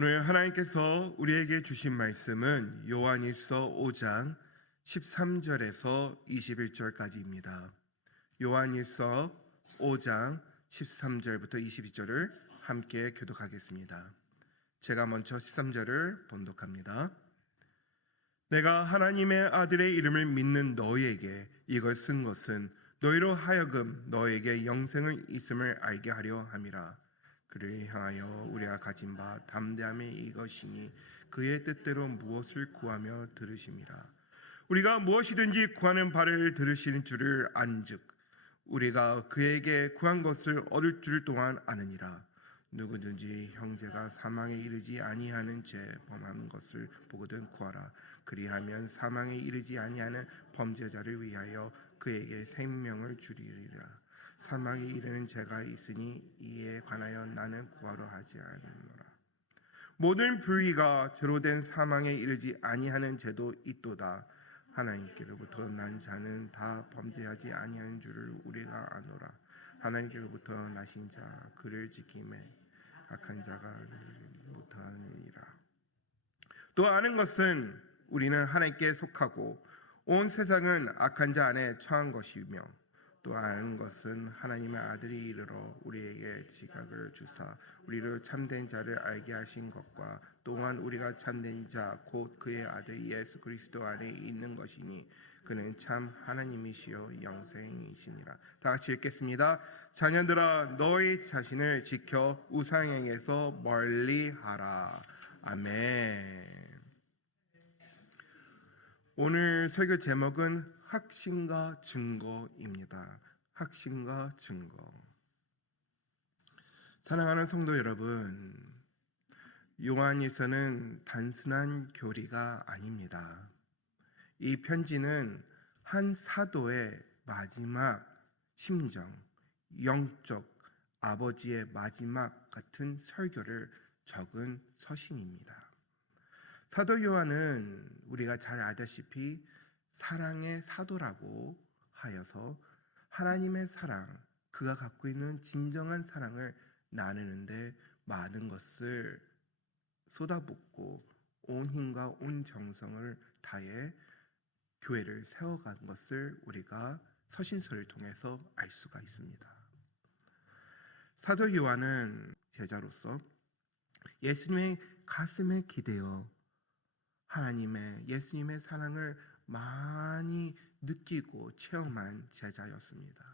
오늘 하나님께서 우리에게 주신 말씀은 요한일서 5장 13절에서 21절까지입니다. 요한일서 5장 13절부터 22절을 함께 교독하겠습니다. 제가 먼저 13절을 번독합니다. 내가 하나님의 아들의 이름을 믿는 너희에게 이걸 쓴 것은 너희로 하여금 너에게 영생을 있음을 알게 하려 함이라. 그를 향하여 우리가 가진 바 담대함이 이것이니 그의 뜻대로 무엇을 구하며 들으심이라. 우리가 무엇이든지 구하는 바를 들으시는 줄을 안즉 우리가 그에게 구한 것을 얻을 줄 또한 아느니라. 누구든지 형제가 사망에 이르지 아니하는 죄 범한 것을 보거든 구하라. 그리하면 사망에 이르지 아니하는 범죄자를 위하여 그에게 생명을 주리리라. 사망에 이르는 죄가 있으니 이에 관하여 나는 구하러 하지 않노라. 모든 불의가 죄로 된 사망에 이르지 아니하는 죄도 있도다. 하나님께로부터 난 자는 다 범죄하지 아니하는 줄을 우리가 아노라. 하나님께로부터 나신 자 그를 지킴에 악한 자가 못하느니라. 또 아는 것은 우리는 하나님께 속하고 온 세상은 악한 자 안에 처한 것이며 또 아는 것은 하나님의 아들이 이르러 우리에게 지각을 주사 우리를 참된 자를 알게 하신 것과 또한 우리가 참된 자 곧 그의 아들 예수 그리스도 안에 있는 것이니 그는 참 하나님이시요 영생이시니라. 다 같이 읽겠습니다. 자녀들아 너희 자신을 지켜 우상행에서 멀리하라. 아멘. 오늘 설교 제목은 확신과 증거입니다. 확신과 증거. 사랑하는 성도 여러분, 요한일서는 단순한 교리가 아닙니다. 이 편지는 한 사도의 마지막 심정, 영적 아버지의 마지막 같은 설교를 적은 서신입니다. 사도 요한은 우리가 잘 알다시피 사랑의 사도라고 하여서 하나님의 사랑, 그가 갖고 있는 진정한 사랑을 나누는데 많은 것을 쏟아붓고 온 힘과 온 정성을 다해 교회를 세워간 것을 우리가 서신서를 통해서 알 수가 있습니다. 사도 요한은 제자로서 예수님의 가슴에 기대어 예수님의 사랑을 많이 느끼고 체험한 제자였습니다.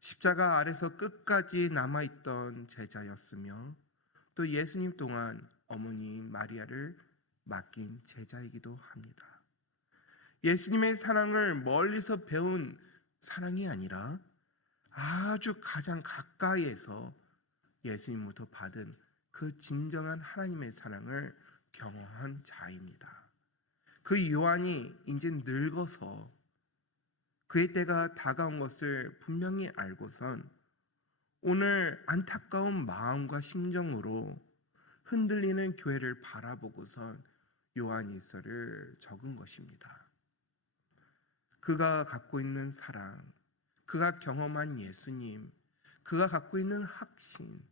십자가 아래서 끝까지 남아있던 제자였으며 또 예수님 동안 어머니인 마리아를 맡긴 제자이기도 합니다. 예수님의 사랑을 멀리서 배운 사랑이 아니라 아주 가장 가까이에서 예수님부터 받은 그 진정한 하나님의 사랑을 경험한 자입니다. 그 요한이 이제 늙어서 그의 때가 다가온 것을 분명히 알고선 오늘 안타까운 마음과 심정으로 흔들리는 교회를 바라보고선 요한일서를 적은 것입니다. 그가 갖고 있는 사랑, 그가 경험한 예수님, 그가 갖고 있는 확신,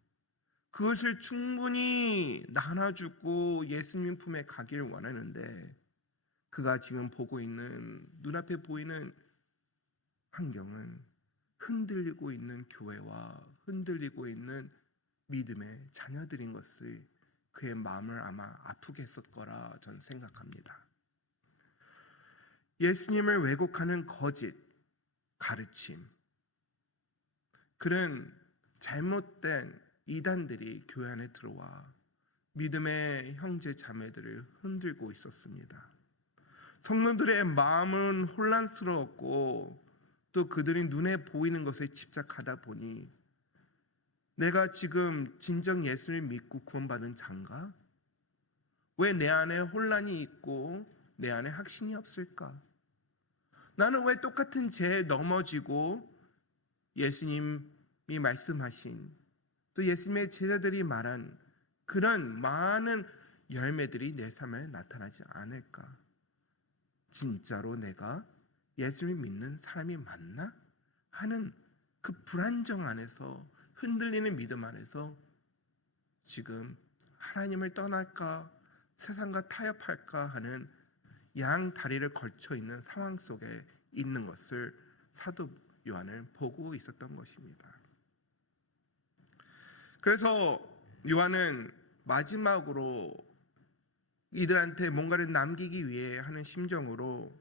그것을 충분히 나눠주고 예수님 품에 가기를 원하는데 그가 지금 보고 있는 눈앞에 보이는 환경은 흔들리고 있는 교회와 흔들리고 있는 믿음의 자녀들인 것을 그의 마음을 아마 아프게 했을 거라 저는 생각합니다. 예수님을 왜곡하는 거짓 가르침, 그런 잘못된 이단들이 교회 안에 들어와 믿음의 형제 자매들을 흔들고 있었습니다. 성도들의 마음은 혼란스러웠고 또 그들이 눈에 보이는 것에 집착하다 보니 내가 지금 진정 예수를 믿고 구원받은 자인가? 왜 내 안에 혼란이 있고 내 안에 확신이 없을까? 나는 왜 똑같은 죄에 넘어지고 예수님이 말씀하신 또 예수님의 제자들이 말한 그런 많은 열매들이 내 삶에 나타나지 않을까? 진짜로 내가 예수님을 믿는 사람이 맞나? 하는 그 불안정 안에서 흔들리는 믿음 안에서 지금 하나님을 떠날까 세상과 타협할까 하는 양 다리를 걸쳐 있는 상황 속에 있는 것을 사도 요한은 보고 있었던 것입니다. 그래서 요한은 마지막으로 이들한테 뭔가를 남기기 위해 하는 심정으로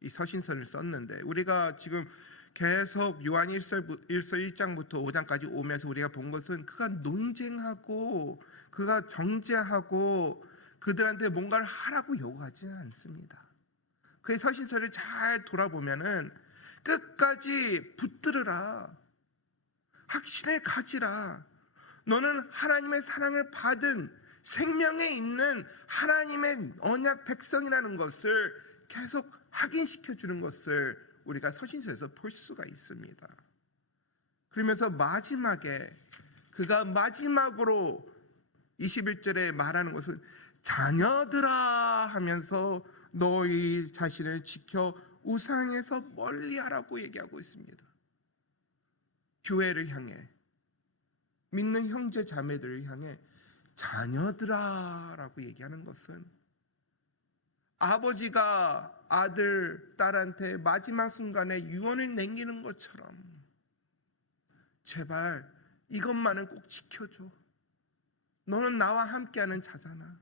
이 서신서를 썼는데, 우리가 지금 계속 요한 1서 1장부터 5장까지 오면서 우리가 본 것은 그가 논쟁하고 그가 정죄하고 그들한테 뭔가를 하라고 요구하지는 않습니다. 그의 서신서를 잘 돌아보면은 끝까지 붙들으라, 확신을 가지라, 너는 하나님의 사랑을 받은 생명에 있는 하나님의 언약 백성이라는 것을 계속 확인시켜 주는 것을 우리가 서신서에서 볼 수가 있습니다. 그러면서 마지막에 그가 마지막으로 21절에 말하는 것은 자녀들아 하면서 너희 자신을 지켜 우상에서 멀리하라고 얘기하고 있습니다. 교회를 향해, 믿는 형제 자매들을 향해 자녀들아 라고 얘기하는 것은 아버지가 아들, 딸한테 마지막 순간에 유언을 남기는 것처럼 제발 이것만은 꼭 지켜줘. 너는 나와 함께하는 자잖아.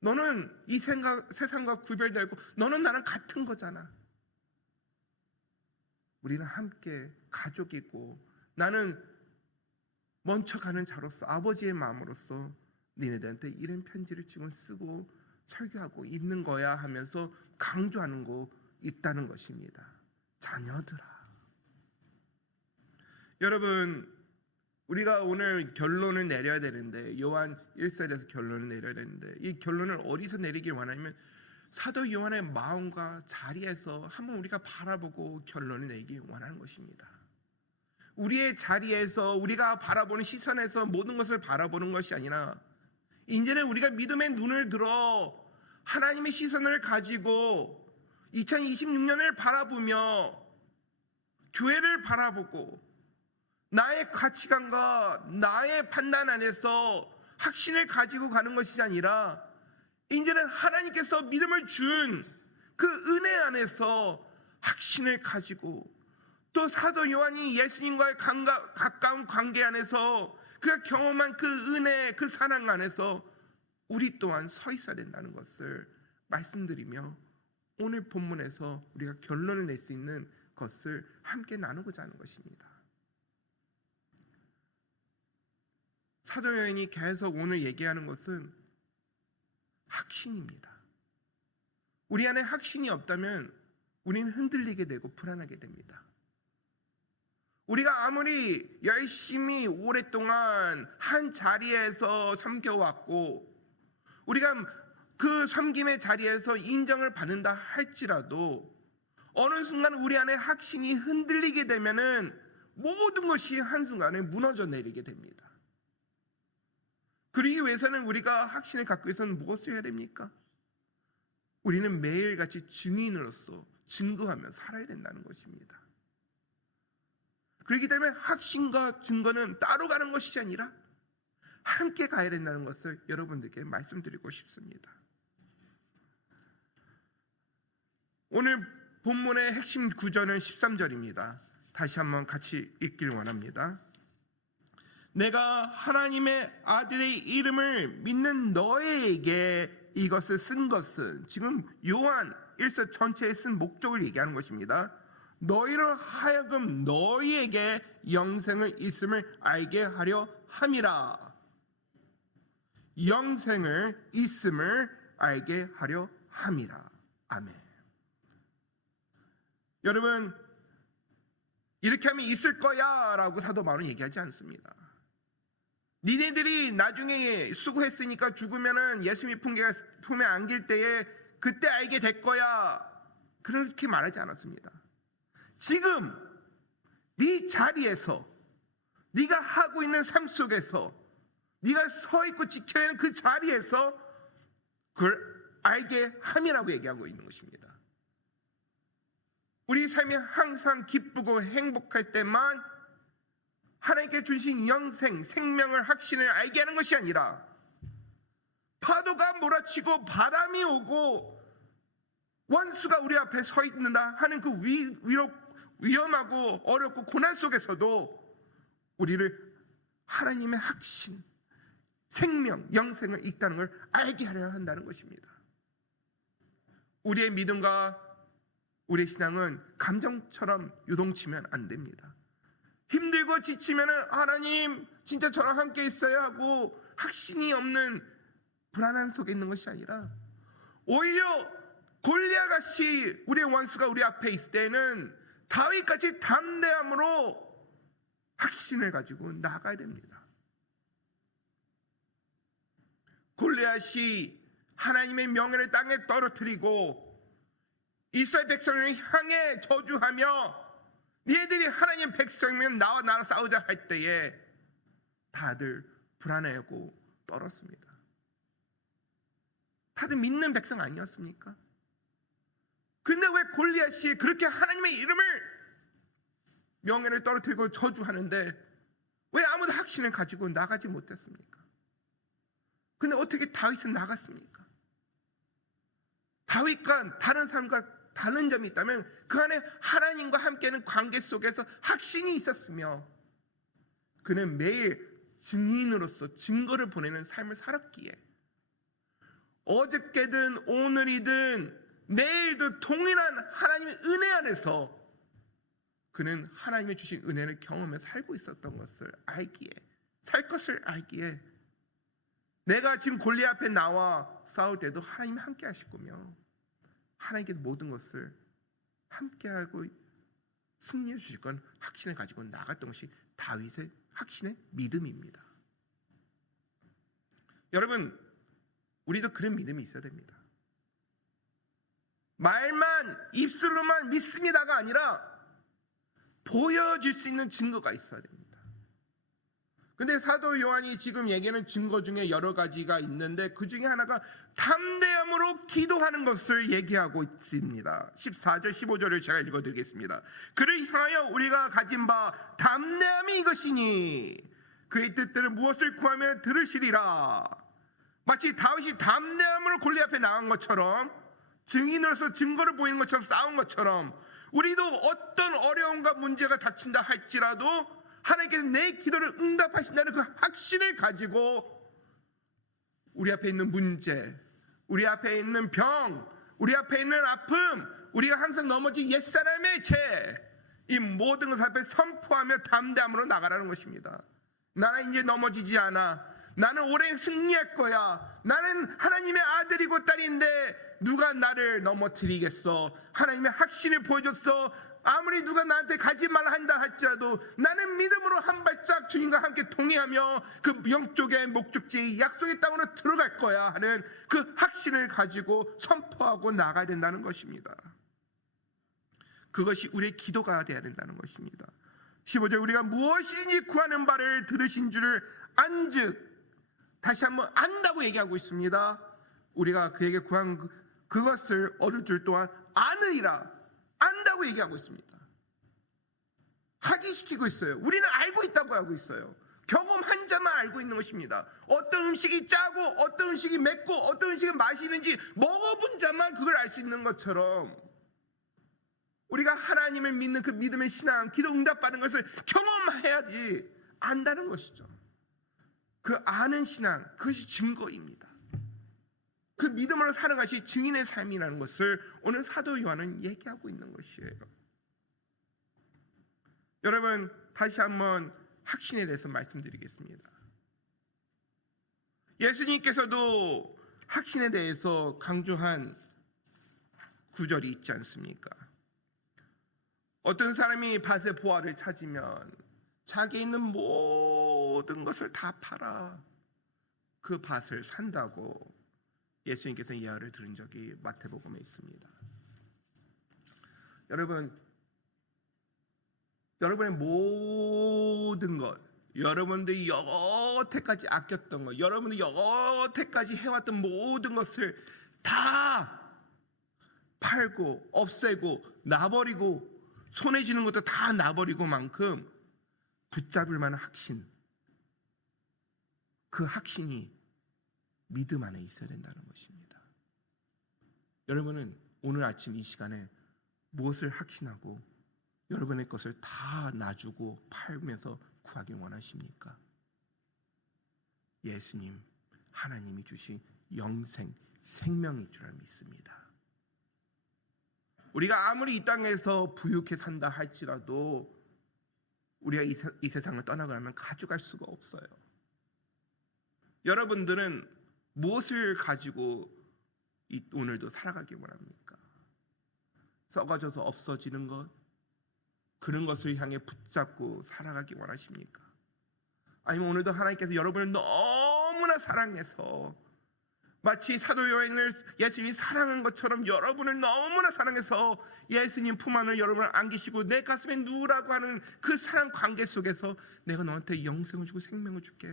너는 이 세상과 구별되고 너는 나랑 같은 거잖아. 우리는 함께 가족이고 나는 먼저 가는 자로서 아버지의 마음으로서 니네들한테 이런 편지를 지금 쓰고 설교하고 있는 거야 하면서 강조하는 거 있다는 것입니다. 자녀들아. 여러분, 우리가 오늘 결론을 내려야 되는데, 요한 1서에서 결론을 내려야 되는데, 이 결론을 어디서 내리길 원하냐면 사도 요한의 마음과 자리에서 한번 우리가 바라보고 결론을 내기 원하는 것입니다. 우리의 자리에서 우리가 바라보는 시선에서 모든 것을 바라보는 것이 아니라 이제는 우리가 믿음의 눈을 들어 하나님의 시선을 가지고 2026년을 바라보며 교회를 바라보고 나의 가치관과 나의 판단 안에서 확신을 가지고 가는 것이 아니라 이제는 하나님께서 믿음을 준 그 은혜 안에서 확신을 가지고 또 사도 요한이 예수님과의 가까운 관계 안에서 그가 경험한 그 은혜, 그 사랑 안에서 우리 또한 서 있어야 된다는 것을 말씀드리며 오늘 본문에서 우리가 결론을 낼 수 있는 것을 함께 나누고자 하는 것입니다. 사도 요한이 계속 오늘 얘기하는 것은 확신입니다. 우리 안에 확신이 없다면 우리는 흔들리게 되고 불안하게 됩니다. 우리가 아무리 열심히 오랫동안 한 자리에서 섬겨왔고 우리가 그 섬김의 자리에서 인정을 받는다 할지라도 어느 순간 우리 안에 확신이 흔들리게 되면은 모든 것이 한순간에 무너져 내리게 됩니다. 그러기 위해서는 우리가 확신을 갖기 위해서는 무엇을 해야 됩니까? 우리는 매일같이 증인으로서 증거하며 살아야 된다는 것입니다. 그렇기 때문에 확신과 증거는 따로 가는 것이 아니라 함께 가야 된다는 것을 여러분들께 말씀드리고 싶습니다. 오늘 본문의 핵심 구절은 13절입니다. 다시 한번 같이 읽길 원합니다. 내가 하나님의 아들의 이름을 믿는 너에게 이것을 쓴 것은, 지금 요한 1서 전체에 쓴 목적을 얘기하는 것입니다. 너희를 하여금 너희에게 영생을 있음을 알게 하려 함이라. 영생을 있음을 알게 하려 함이라. 아멘. 여러분, 이렇게 하면 있을 거야 라고 사도 바울은 얘기하지 않습니다. 니네들이 나중에 수고했으니까 죽으면은 예수님 품에 안길 때에 그때 알게 될 거야, 그렇게 말하지 않았습니다. 지금 네 자리에서 네가 하고 있는 삶 속에서 네가 서 있고 지켜야 하는 그 자리에서 그걸 알게 함이라고 얘기하고 있는 것입니다. 우리 삶이 항상 기쁘고 행복할 때만 하나님께 주신 영생, 생명을, 확신을 알게 하는 것이 아니라 파도가 몰아치고 바람이 오고 원수가 우리 앞에 서 있는다 하는 그 위험하고 어렵고 고난 속에서도 우리를 하나님의 확신, 생명, 영생을 있다는 걸 알게 하려 한다는 것입니다. 우리의 믿음과 우리의 신앙은 감정처럼 유동치면 안 됩니다. 힘들고 지치면 하나님 진짜 저랑 함께 있어야 하고 확신이 없는 불안함 속에 있는 것이 아니라 오히려 골리앗같이 우리의 원수가 우리 앞에 있을 때는 다윗같이 담대함으로 확신을 가지고 나아가야 됩니다. 골리앗이 하나님의 명예를 땅에 떨어뜨리고 이스라엘 백성을 향해 저주하며 너희들이 하나님 백성이면 나와 나랑 싸우자 할 때에 다들 불안해하고 떨었습니다. 다들 믿는 백성 아니었습니까? 근데 왜 골리앗이 그렇게 하나님의 이름을 명예를 떨어뜨리고 저주하는데 왜 아무도 확신을 가지고 나가지 못했습니까? 근데 어떻게 다윗은 나갔습니까? 다윗과 다른 사람과 다른 점이 있다면 그 안에 하나님과 함께하는 관계 속에서 확신이 있었으며 그는 매일 증인으로서 증거를 보내는 삶을 살았기에 어저께든 오늘이든 내일도 동일한 하나님의 은혜 안에서 그는 하나님의 주신 은혜를 경험해 살고 있었던 것을 알기에, 살 것을 알기에 내가 지금 골리앗 앞에 나와 싸울 때도 하나님이 함께 하실 거며 하나님께서 모든 것을 함께하고 승리해 주실 건 확신을 가지고 나갔던 것이 다윗의 확신의 믿음입니다. 여러분, 우리도 그런 믿음이 있어야 됩니다. 말만 입술로만 믿습니다가 아니라 보여줄 수 있는 증거가 있어야 됩니다. 근데 사도 요한이 지금 얘기하는 증거 중에 여러 가지가 있는데 그 중에 하나가 담대함으로 기도하는 것을 얘기하고 있습니다. 14절 15절을 제가 읽어드리겠습니다. 그를 향하여 우리가 가진 바 담대함이 이것이니 그의 뜻대로 무엇을 구하면 들으시리라. 마치 다윗이 담대함으로 골리앗 앞에 나간 것처럼 증인으로서 증거를 보이는 것처럼 싸운 것처럼 우리도 어떤 어려움과 문제가 닥친다 할지라도 하나님께서 내 기도를 응답하신다는 그 확신을 가지고 우리 앞에 있는 문제, 우리 앞에 있는 병, 우리 앞에 있는 아픔, 우리가 항상 넘어진 옛사람의 죄, 이 모든 것 앞에 선포하며 담대함으로 나가라는 것입니다. 나는 이제 넘어지지 않아. 나는 올해 승리할 거야. 나는 하나님의 아들이고 딸인데 누가 나를 넘어뜨리겠어. 하나님의 확신을 보여줬어. 아무리 누가 나한테 가지 말라 한다 할지라도 나는 믿음으로 한 발짝 주님과 함께 동의하며 그 영적의 목적지 약속의 땅으로 들어갈 거야 하는 그 확신을 가지고 선포하고 나가야 된다는 것입니다. 그것이 우리의 기도가 되어야 된다는 것입니다. 15절 우리가 무엇이니 구하는 바를 들으신 줄을 안즉, 다시 한번 안다고 얘기하고 있습니다. 우리가 그에게 구한 그것을 얻을 줄 또한 아느리라, 안다고 얘기하고 있습니다. 확인시키고 있어요. 우리는 알고 있다고 하고 있어요. 경험한 자만 알고 있는 것입니다. 어떤 음식이 짜고 어떤 음식이 맵고 어떤 음식이 맛있는지 먹어본 자만 그걸 알 수 있는 것처럼 우리가 하나님을 믿는 그 믿음의 신앙, 기도 응답받는 것을 경험해야지 안다는 것이죠. 그 아는 신앙, 그것이 증거입니다. 그 믿음으로 사는 것이 증인의 삶이라는 것을 오늘 사도 요한은 얘기하고 있는 것이에요. 여러분, 다시 한번 확신에 대해서 말씀드리겠습니다. 예수님께서도 확신에 대해서 강조한 구절이 있지 않습니까? 어떤 사람이 밭의 보화를 찾으면 자기에 있는 모든 것을 다 팔아 그 밭을 산다고 예수님께서 예화를 들은 적이 마태복음에 있습니다. 여러분의 모든 것, 여러분들이 여태까지 아꼈던 것, 여러분들이 여태까지 해왔던 모든 것을 다 팔고 없애고 놔버리고 손에 쥐는 것도 다 놔버리고 만큼 붙잡을 만한 확신, 그 확신이 믿음 안에 있어야 된다는 것입니다. 여러분은 오늘 아침 이 시간에 무엇을 확신하고 여러분의 것을 다 놔주고 팔면서 구하길 원하십니까? 예수님, 하나님이 주신 영생, 생명일 줄 믿습니다. 우리가 아무리 이 땅에서 부유하게 산다 할지라도 우리가 이 세상을 떠나가면 가져갈 수가 없어요. 여러분들은 무엇을 가지고 오늘도 살아가길 원합니까? 썩어져서 없어지는 것, 그런 것을 향해 붙잡고 살아가기 원하십니까? 아니면 오늘도 하나님께서 여러분을 너무나 사랑해서 마치 사도 요한을 예수님이 사랑한 것처럼 여러분을 너무나 사랑해서 예수님 품 안에 여러분을 안기시고 내 가슴에 누우라고 하는 그 사랑 관계 속에서 내가 너한테 영생을 주고 생명을 줄게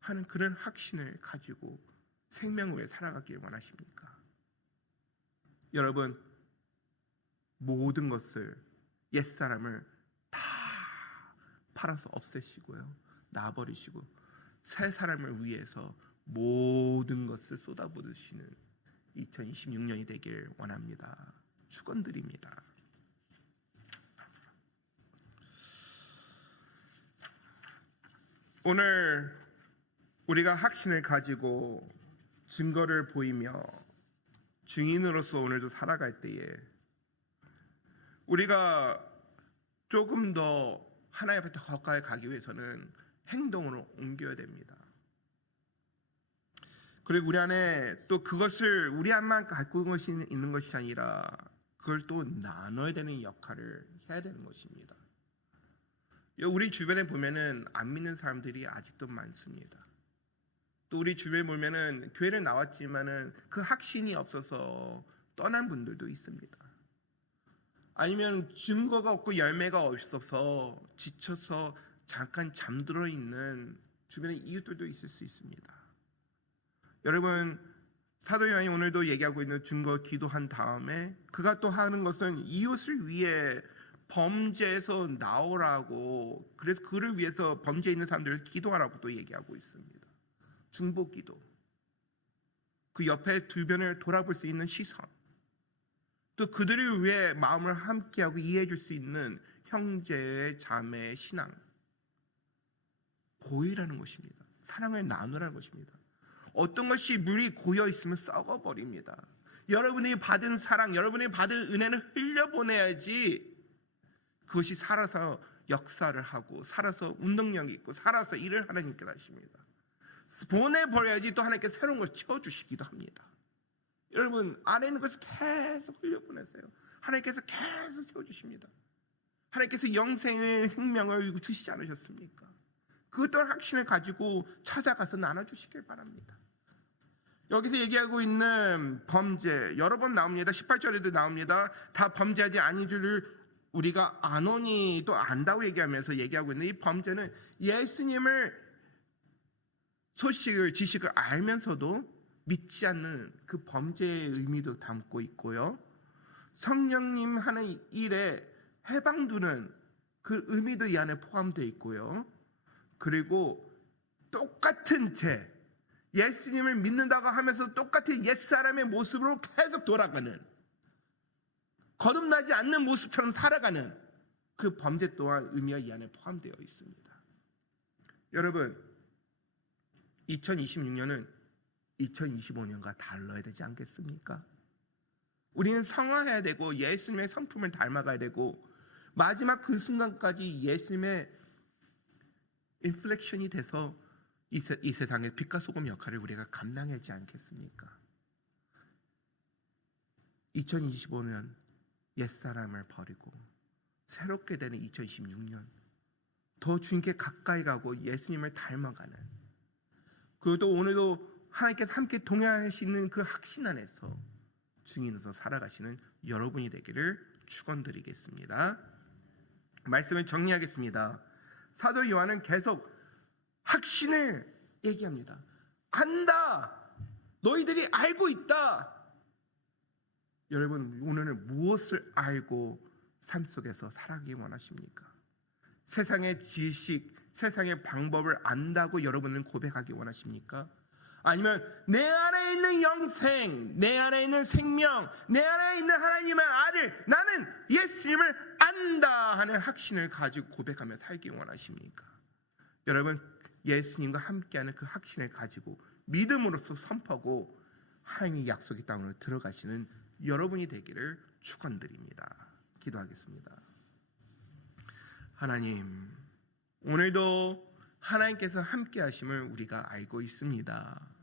하는 그런 확신을 가지고 생명을 위해 살아가길 원하십니까? 여러분, 모든 것을 옛사람을 다 팔아서 없애시고요, 놔버리시고 새 사람을 위해서 모든 것을 쏟아부으시는 2026년이 되길 원합니다. 축원드립니다. 오늘 우리가 확신을 가지고 증거를 보이며 증인으로서 오늘도 살아갈 때에 우리가 조금 더 하나님 앞에 더 가까이 가기 위해서는 행동으로 옮겨야 됩니다. 그리고 우리 안에 또 그것을 우리 안만 갖고 있는 것이 아니라 그걸 또 나눠야 되는 역할을 해야 되는 것입니다. 우리 주변에 보면은 안 믿는 사람들이 아직도 많습니다. 또 우리 주변에 보면은 교회를 나왔지만은 그 확신이 없어서 떠난 분들도 있습니다. 아니면 증거가 없고 열매가 없어서 지쳐서 잠깐 잠들어 있는 주변의 이웃들도 있을 수 있습니다. 여러분, 사도 요한이 오늘도 얘기하고 있는 증거 기도한 다음에 그가 또 하는 것은 이웃을 위해 범죄에서 나오라고, 그래서 그를 위해서 범죄에 있는 사람들을 기도하라고 또 얘기하고 있습니다. 중보 기도, 그 옆에 주변을 돌아볼 수 있는 시선, 또 그들을 위해 마음을 함께하고 이해해 줄 수 있는 형제의 자매의 신앙, 보이라는 것입니다. 사랑을 나누라는 것입니다. 어떤 것이 물이 고여 있으면 썩어버립니다. 여러분이 받은 사랑, 여러분이 받은 은혜는 흘려보내야지 그것이 살아서 역사를 하고 살아서 운동력이 있고 살아서 일을 하나님께 하십니다. 보내버려야지 또 하나님께 새로운 걸 채워주시기도 합니다. 여러분, 안에 있는 것을 계속 흘려보내세요. 하나님께서 계속 채워주십니다. 하나님께서 영생의 생명을 주시지 않으셨습니까? 그 또한 확신을 가지고 찾아가서 나눠주시길 바랍니다. 여기서 얘기하고 있는 범죄 여러 번 나옵니다. 18절에도 나옵니다. 다 범죄하지 아닌 줄을 우리가 아노니 또 안다고 얘기하면서 얘기하고 있는 이 범죄는 예수님을 소식을 지식을 알면서도 믿지 않는 그 범죄의 의미도 담고 있고요, 성령님 하는 일에 해방두는 그 의미도 이 안에 포함되어 있고요, 그리고 똑같은 죄, 예수님을 믿는다고 하면서 똑같은 옛사람의 모습으로 계속 돌아가는, 거듭나지 않는 모습처럼 살아가는 그 범죄 또한 의미가 이 안에 포함되어 있습니다. 여러분, 2026년은 2025년과 달라야 되지 않겠습니까? 우리는 성화해야 되고 예수님의 성품을 닮아가야 되고 마지막 그 순간까지 예수님의 인플렉션이 돼서 이 세상의 빛과 소금 역할을 우리가 감당하지 않겠습니까? 2025년 옛사람을 버리고 새롭게 되는 2026년, 더 주님께 가까이 가고 예수님을 닮아가는, 그리고 또 오늘도 하나님께서 함께 동행하시는 그 확신 안에서 증인으로서 살아가시는 여러분이 되기를 축원드리겠습니다. 말씀을 정리하겠습니다. 사도 요한은 계속 확신을 얘기합니다. 안다! 너희들이 알고 있다! 여러분, 오늘은 무엇을 알고 삶 속에서 살아가기 원하십니까? 세상의 지식, 세상의 방법을 안다고 여러분은 고백하기 원하십니까? 아니면 내 안에 있는 영생, 내 안에 있는 생명, 내 안에 있는 하나님의 아들, 나는 예수님을 안다 하는 확신을 가지고 고백하며 살기 원하십니까? 여러분, 예수님과 함께하는 그 확신을 가지고 믿음으로써 선포하고 하나님의 약속의 땅으로 들어가시는 여러분이 되기를 축원드립니다. 기도하겠습니다. 하나님, 오늘도 하나님께서 함께 하심을 우리가 알고 있습니다.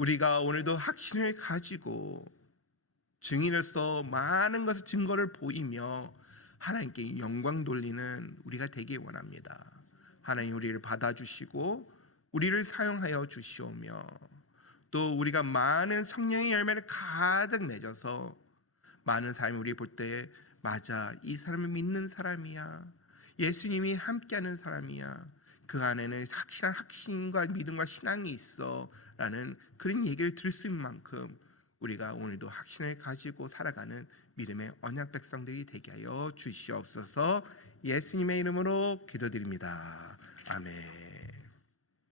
우리가 오늘도 확신을 가지고 증인으로서 많은 것을 증거를 보이며 하나님께 영광 돌리는 우리가 되기 원합니다. 하나님, 우리를 받아주시고 우리를 사용하여 주시오며 또 우리가 많은 성령의 열매를 가득 맺어서 많은 사람이 우리 볼 때 맞아, 이 사람은 믿는 사람이야, 예수님이 함께하는 사람이야, 그 안에는 확실한 확신과 믿음과 신앙이 있어 라는 그런 얘기를 들을 수 있는 만큼 우리가 오늘도 확신을 가지고 살아가는 믿음의 언약 백성들이 되게 하여 주시옵소서. 예수님의 이름으로 기도드립니다. 아멘.